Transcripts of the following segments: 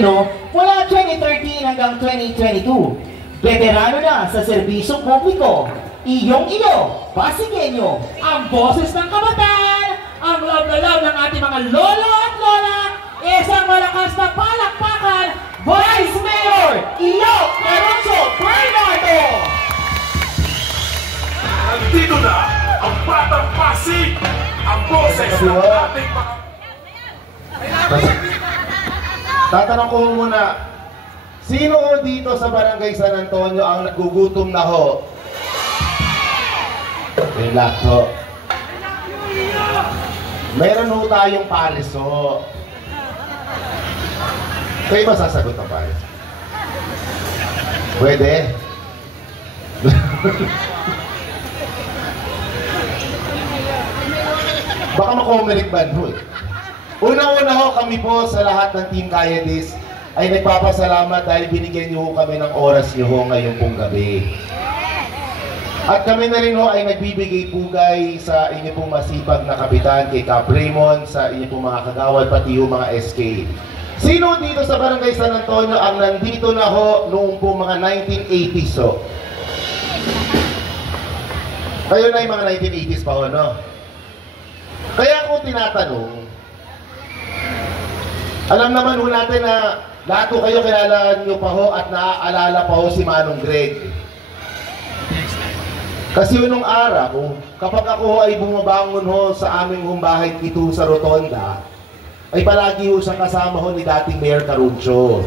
mula 2013 hanggang 2022. Veterano na sa serbisyo publiko. Iyong-iyo, Pasigueño, ang boses ng kabataan, ang love na love ng ating mga lolo at lola, isang malakas na palakpakan, Vice Mayor Iyo Caroncio Bernardo! Nandito na ang Batang Pasig, ang boses ng ating mga... Tatanong ko muna, sino dito sa Barangay San Antonio ang nagugutom na ho? Relax ho. Meron ho tayong pares ho. Kayo ba sasagot ang pares? Pwede? Baka makomerik ban ho eh. Una-una ho kami po sa lahat ng Team Kayadis ay nagpapasalamat dahil binigyan niyo ho kami ng oras niyo ho ngayon pong gabi. At kami na rin ho ay nagbibigay pugay sa inyo pong masipag na kapitan, kay Cap Raymond, sa inyo pong mga kagawad, pati ho mga SK. Sino dito sa Barangay San Antonio ang nandito na ho noong pong mga 1980s ho? Kayo na yung mga 1980s pa ho, no? Kaya ako tinatanong, alam naman ho natin na lahat ho kayo kilala nyo pa ho at naaalala pa ho si Manong Greg. Kasi nung araw, kapag ako ay bumabangon ho sa aming bahay dito sa Rotonda, ay palagi ho siya kasama ho ni dating Mayor Caroncio.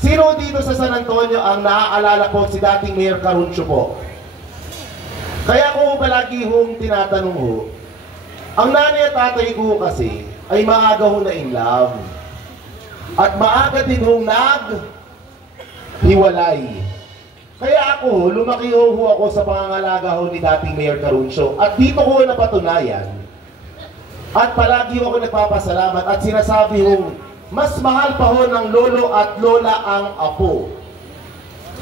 Sino dito sa San Antonio ang naaalala po si dating Mayor Caroncio po? Kaya ko palagi hong tinatanong ho, ang nanay at tatay ko kasi ay maaga ho na in love. At maaga din hong nag-hiwalay. Kaya ako, lumaki ho ako sa pangangalaga ho ni dating Mayor Caroncio. At dito ko napatunayan. At palagi ho ako nagpapasalamat at sinasabi ho, mas mahal pa ho ng lolo at lola ang apo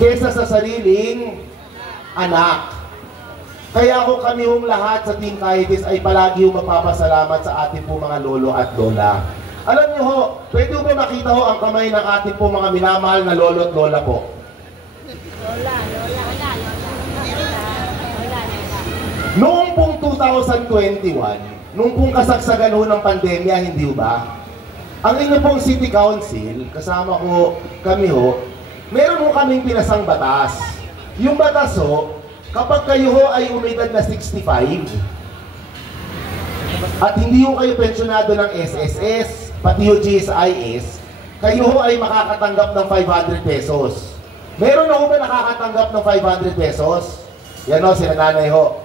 kesa sa sariling anak. Kaya ako kami hong lahat sa Team Kayadis ay palagi hong magpapasalamat sa ating po mga lolo at lola. Alam niyo ho, pwede ho ba makita ho ang kamay ng ating po mga minamahal na lolo at lola po? Noong pong 2021, noong pong kasagsagan ho ng pandemya, hindi ho ba? Ang inyo pong City Council, kasama ko kami ho, meron ho kaming pinasang batas. Yung batas ho, kapag kayo ho ay umedad na 65, at hindi ho kayo pensyonado ng SSS, pati ho GSIS, kayo ho ay makakatanggap ng 500 pesos. Meron na ho ba nakakatanggap ng 500 pesos? Yan ho, sila nanay ho.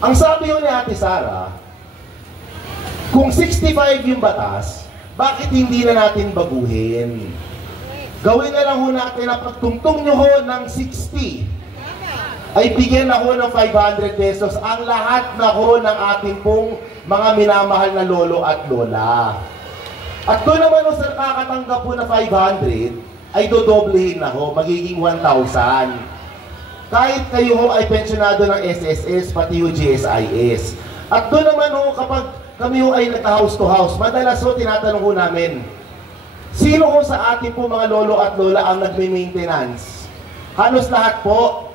Ang sabi ho ni Ate Sara, kung 65 yung batas, bakit hindi na natin baguhin? Gawin na lang ho natin na pagtungtong nyo ho ng 60, ay bigyan na ho ng 500 pesos ang lahat na ho ng ating pong mga minamahal na lolo at lola. At doon naman ho sa nakakatanggap ho na 500, ay dodoblehin na ho, magiging 1,000. Kahit kayo ho ay pensyonado ng SSS, pati ho GSIS. At doon naman ho, kapag kami ho ay nagka-house to house, madalas ho tinatanong ho namin, sino ho sa ating po mga lolo at lola ang nagme-maintenance? Halos lahat po.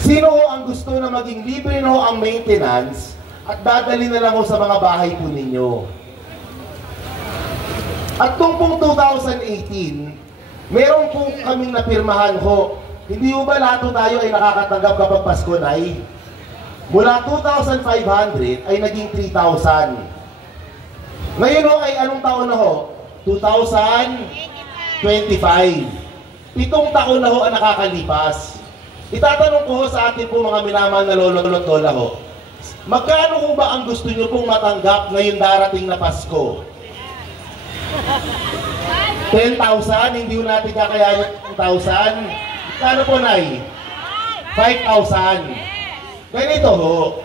Sino ho ang gusto na maging libre na ho ang maintenance at dadali na lang ho sa mga bahay po ninyo? At noong pong 2018, meron po kaming napirmahan ho. Hindi ho ba lahat ho tayo ay nakakatanggap kapag Pasko na eh? Mula 2,500 ay naging 3,000. Ngayon ho ay anong taon na ho? 2025. 7 taon na ho ang nakakalipas. Itatanong ko ho sa ating po mga minamahal na lolo at lola ho, magkano ho ba ang gusto nyo pong matanggap ngayon darating na Pasko? 10,000? Hindi ho natin kakayanin 10,000? Kano po, Nay? 5,000. Ganito ho,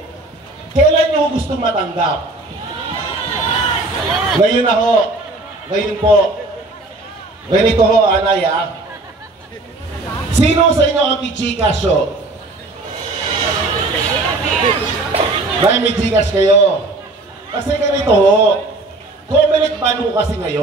kailan nyo gusto matanggap? Ngayon na ho. Ngayon po. Ganito ho, Anay ah. Sino sa inyo ang i-Gcash ho? May Gcash kayo. Kasi ganito ho, Comelec ban ho kasi ngayon.